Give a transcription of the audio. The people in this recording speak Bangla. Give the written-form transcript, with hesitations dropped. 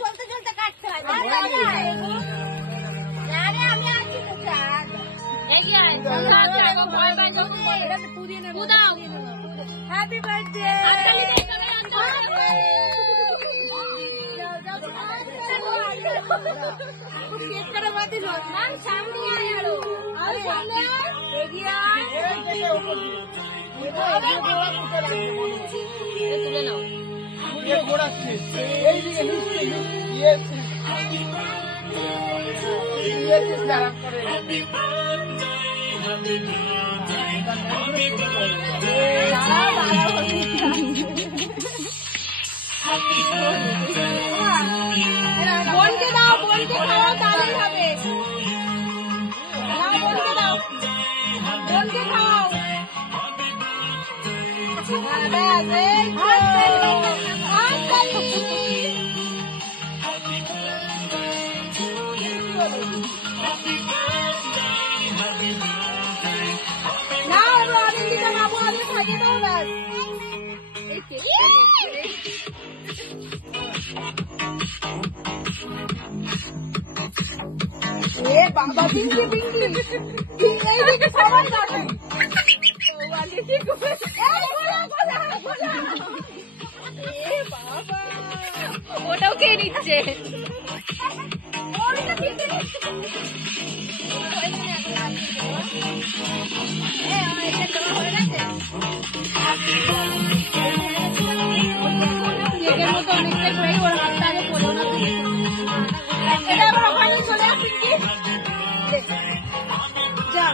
চলতে চলতে কাটতে হয়। Happy birthday. তুলে নাও বোনকে দাও, বোনকে খাওয়াও, তাহলেই হবে। বোনকে দাও, বোনকে খাওয়াও। বাবা পিঙ্কি পিঙ্কি এইদিকে সবাই যাবে। ওটাও খেয়ে নিচ্ছে। অনেকটাই হয়ে ওর হাতটা আগে পড়েও না এটা আবার ওখানে চলে আসি যা।